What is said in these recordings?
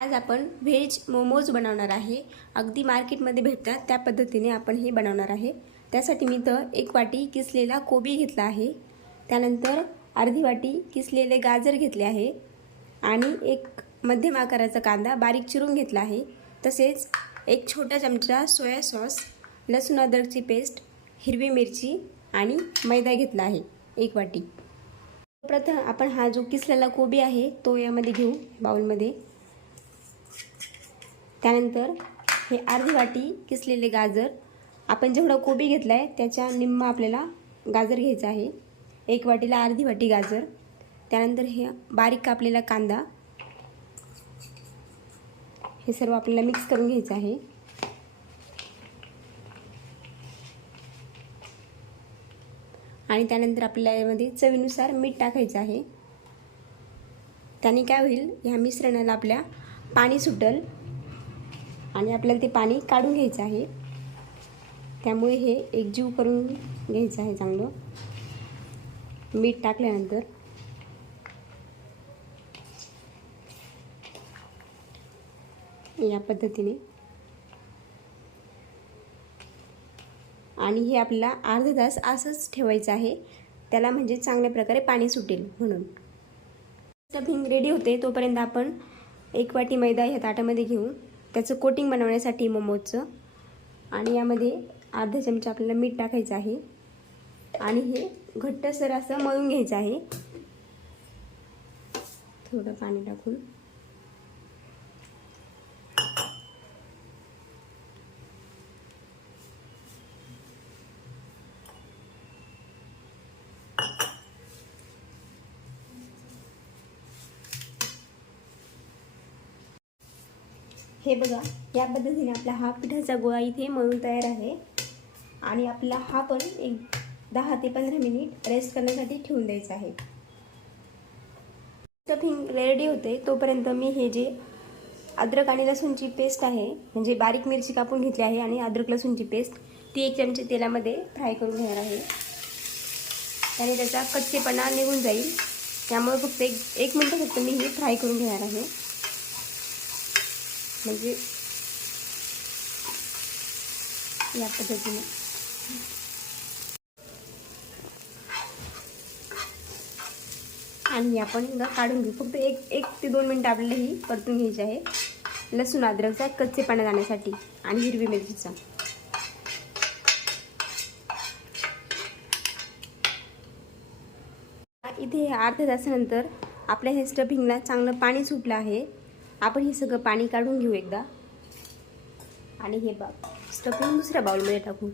आज आपण व्हेज मोमोज बनवणार आहे। अगदी मार्केटमध्ये भेटतात त्या पद्धतीने आपण हे बनवणार आहे। त्यासाठी मी तर 1 वाटी किसलेला कोबी घेतला आहे, त्यानंतर अर्धी वाटी किसलेले गाजर घेतले आहे आणि एक मध्यम आकाराचा कांदा बारीक चिरून घेतला आहे। तसेच एक छोटा चमचा सोया सॉस, लसूण अद्रकची पेस्ट, हिरवी मिरची आणि मैदा घेतला आहे 1 वाटी। प्रथम आपण हा जो किसलेला कोबी आहे तो यामध्ये घेऊ बाउलमध्ये। त्यानंतर हे अर्धी वाटी किसलेले गाजर, आपण जेवढा कोबी घेतला आहे त्याच्या निम्मा आपल्याला गाजर घ्यायचा आहे। 1 वाटीला अर्धी वाटी गाजर। त्यानंतर हे बारीक कापलेला कांदा, हे सर्व आपल्याला मिक्स करून घ्यायचं आहे। आणि त्यानंतर आपल्याला यामध्ये चवीनुसार मीठ टाकायचं आहे। त्याने काय होईल, ह्या मिश्रणाला आपल्या पाणी सुटेल आणि आपल्याला ते पाणी काढून घ्यायचं आहे। त्यामुळे हे एकजीव करून घ्यायचं आहे चांगलं। मीठ टाकल्यानंतर या पद्धतीने, आणि हे आपल्याला अर्धा तास असंच ठेवायचं आहे, त्याला म्हणजे चांगल्या प्रकारे पाणी सुटेल म्हणून। स्टफिंग रेडी होते तोपर्यंत आपण 1 वाटी मैदा ह्या ताटामध्ये घेऊ, त्याचं कोटिंग बनवण्यासाठी मोमोजचं। आणि यामध्ये अर्धा चमचा आपल्याला मीठ टाकायचं आहे आणि हे घट्टसर असं मळून घ्यायचं आहे, थोडं पाणी टाकून। हे बघा, या पद्धतीने आपला हा पिठाचा गोळा इथे मळून तयार आहे आणि आपला हा पण एक 10 ते 15 मिनिट रेस्ट करण्यासाठी ठेवून द्यायचा आहे। स्टफिंग रेडी होते तोपर्यंत मी हे जे अद्रक आणि लसूणची पेस्ट आहे, म्हणजे बारीक मिरची कापून घेतली आहे आणि अद्रक लसूणची पेस्ट, ती 1 चमचे तेलामध्ये फ्राय करून घेणार आहे। त्याने त्याचा कच्चेपणा निघून जाईल, त्यामुळे फक्त एक मिनिट फक्त मी ही फ्राय करून घेणार आहे। म्हणजे या पद्धतीने आणि आपण काढून घेऊ। फक्त एक ते 2 मिनिट आपल्याला ही परतून घ्यायची आहे, लसूण अद्रकचा कच्चेपणा जाण्यासाठी आणि हिरवी मिरचीचा। इथे अर्ध्या तासानंतर आपल्या हे स्टफिंगला चांगलं पाणी सुटलं आहे। आपण हे सगळं पाणी काढून घेऊ एकदा आणि हे स्टफिंग दुसऱ्या बाउलमध्ये टाकू।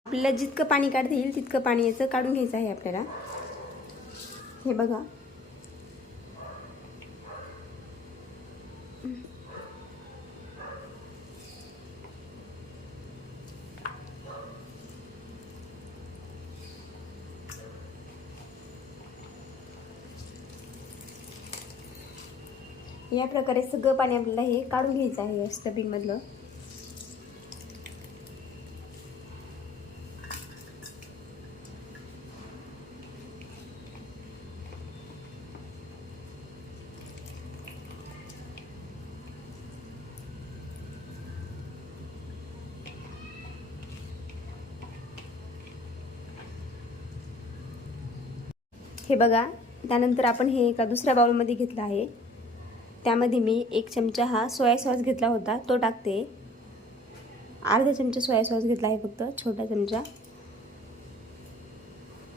आपल्याला जितकं पाणी काढता येईल तितकं पाणी याचं काढून घ्यायचं आहे आपल्याला। हे बघा, या प्रकारे सगळं पाणी आपल्याला हे काढून घ्यायचं आहे स्टफिंग मधलं। हे बघा, त्यानंतर आपण हे एका दुसऱ्या बाउलमध्ये घेतलं आहे, त्यामध्ये मी 1 चमचा हा सोया सॉस घेतला होता तो टाकते। अर्धा चमचा सोया सॉस घेतला आहे फक्त, छोटा चमचा।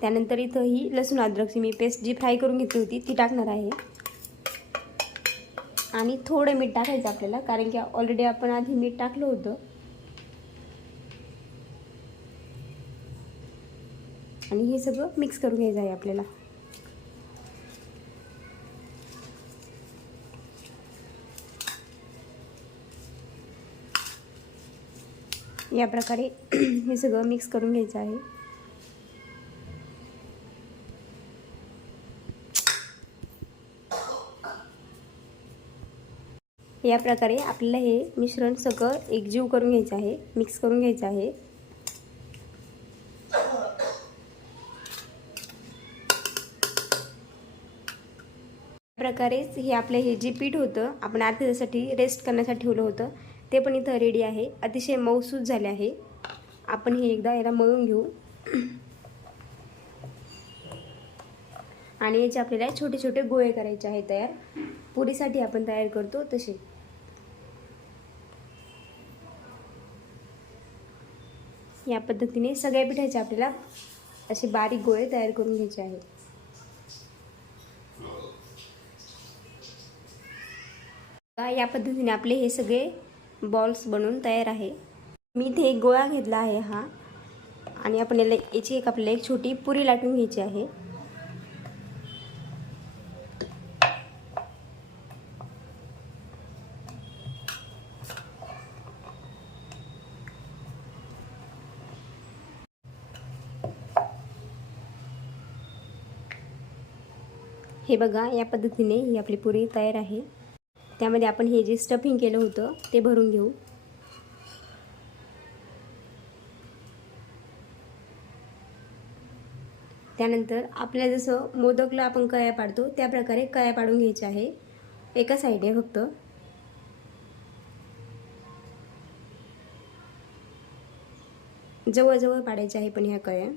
त्यानंतर इथं ही लसूण अद्रकची मी पेस्ट जी फ्राय करून घेतली होती ती टाकणार आहे आणि थोडं मीठ टाकायचं आपल्याला, कारण की ऑलरेडी आपण आधी मीठ टाकलं होतं। आणि हे सगळं मिक्स करून घ्यायचं आहे आपल्याला। या प्रकारे हे सगळं मिक्स करून घ्यायचं आहे। या प्रकारे आपल्याला हे मिश्रण सगळं एकजीव करून घ्यायचं आहे, मिक्स करून घ्यायचं आहे। प्रकारेच हे आपलं हे जे पीठ होतं आपण अर्ध्या तासासाठी रेस्ट करण्यासाठी ठेवलं होतं ते पण इथं रेडी आहे. अतिशय मऊसूत झाले आहे. आपण हे एकदा याला मळून घेऊ आणि याचे आपल्याला छोटे छोटे गोळे करायचे आहे तयार. पुरीसाठी आपण तयार करतो तसे. या पद्धतीने सगळ्या पिठाचे आपल्याला असे बारीक गोळे तयार करून घ्यायचे आहेत. या पद्धतीने आपले हे सगळे बॉल्स बनवून तयार आहे. मी इथे एक गोळा घेतला आहे हा आणि आपण याची आपल्याला एक छोटी पुरी लाटून घ्यायची आहे. हे बघा, या पद्धतीने ही आपली पुरी तयार आहे. त्यामध्ये आपण हे जे स्टफिंग केलं होतं ते भरून घेऊ. त्यानंतर आपल्याला जसं मोदकला आपण कळ्या पाडतो त्या प्रकारे कळ्या पाडून घ्यायच्या आहे. एका साईडने फक्त. जवळजवळ पाडायच्या आहे पण ह्या कळ्या.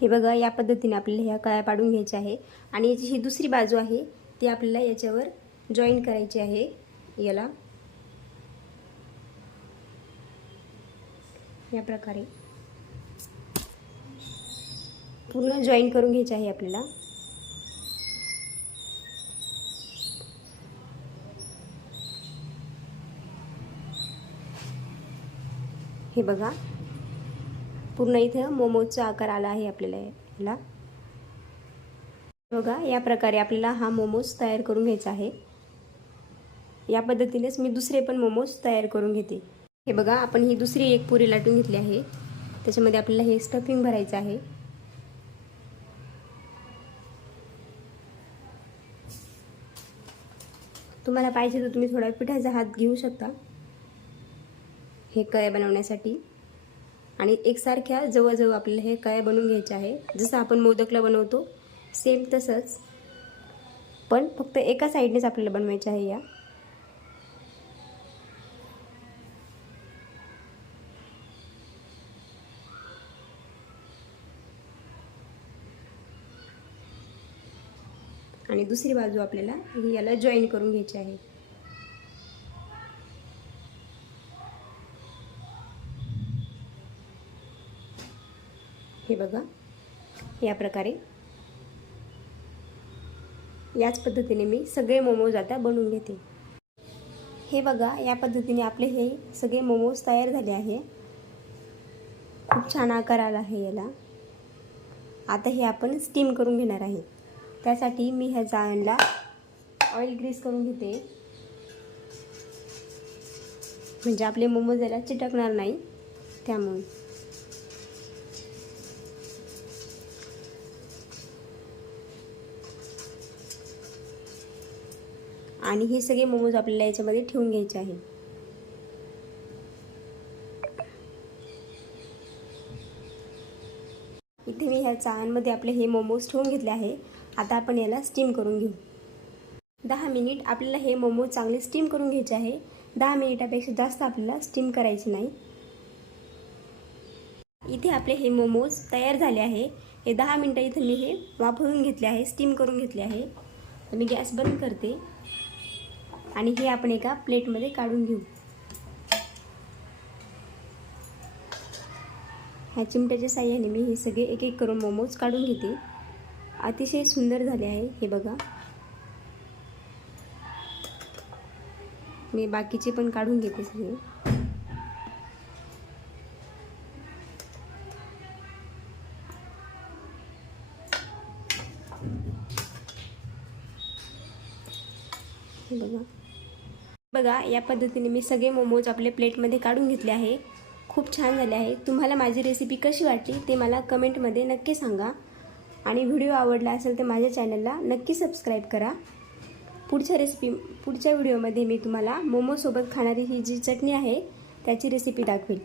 हे बघा, या पद्धतीने आपल्याला ह्या कळ्या पाडून घ्यायच्या आहे आणि याची ही दुसरी बाजू आहे ती आपल्याला याच्यावर जॉईन करायची आहे. याला या प्रकारे पूर्ण जॉईन करून घ्यायचे आहे आपल्याला. हे बघा, पूर्ण इथे मोमोजचा आकार आला आहे आपल्याला याला. बघा, या प्रकारे आपल्याला हा मोमोज तयार करून घ्यायचा आहे. या पद्धतीनेच मी दुसरे पण मोमोज तयार करून घेते. हे बघा, आपण ही दुसरी एक पुरी लाटून घेतली आहे. त्याच्यामध्ये आपल्याला हे स्टफिंग भरायचं आहे. तुम्हाला पाहिजे तर तुम्ही थोडा पिठाचा हात घेऊ शकता हे कळ्या बनवण्यासाठी. आणि एकसारख्या जवळजवळ आपल्याला हे कळ्या बनवून घ्यायच्या आहे. जसं आपण मोदकला बनवतो सेम तसंच, पण फक्त एका साईडनेच आपल्याला बनवायचं आहे या. आणि दुसरी बाजू आपल्याला ही याला जॉईन करून घ्यायची आहे. हे बघा, या प्रकारे याच पद्धतीने मी सगळे मोमोज आता बनवून घेते. हे बघा, या पद्धतीने आपले हे सगळे मोमोज तयार झाले आहे. खूप छान आकार आला आहे याला. आता हे आपण स्टीम करून घेणार आहे. त्यासाठी मी ह्या जाळणला ऑइल ग्रीस करून घेते, म्हणजे आपले मोमोज याला चिटकणार नाही त्यामुळे. आणि हे सगळे मोमोज आपल्याला याच्यामध्ये ठेवून घ्यायचे आहे. इथे मी ह्या चाळणमध्ये आपले हे मोमोज ठेवून घेतले आहे. आता आपण याला स्टीम करून घेऊ. 10 मिनिट आपल्याला हे मोमोज चांगले स्टीम करून घ्यायचे आहे. 10 मिनिटापेक्षा जास्त आपल्याला स्टीम करायचे नाही. इथे आपले हे मोमोज तयार झाले आहे. हे 10 मिनिटं इथे मी हे वाफवून घेतले आहे, स्टीम करून घेतले आहे. तर मी गॅस बंद करते आणि हे आपण एका प्लेटमध्ये काढून घेऊ. ह्या चिमट्याच्या साहाय्याने मी हे सगळे एक एक करून मोमोज काढून घेते. अतिशय सुंदर झाले आहे. हे बघा, मी बाकीचे पण काढून घेते सगळे. हे बघा, या पद्धतीने मी सगळे मोमोज आपले प्लेटमध्ये काढून घेतले आहे. खूप छान झाले आहे. तुम्हाला माझी रेसिपी कशी वाटली ते मला कमेंटमध्ये नक्की सांगा. आणि व्हिडिओ आवडला असेल तर माझ्या चॅनलला नक्की सबस्क्राईब करा. पुढच्या व्हिडिओमध्ये मी तुम्हाला मोमोसोबत खाणारी ही जी चटणी आहे त्याची रेसिपी दाखवेल.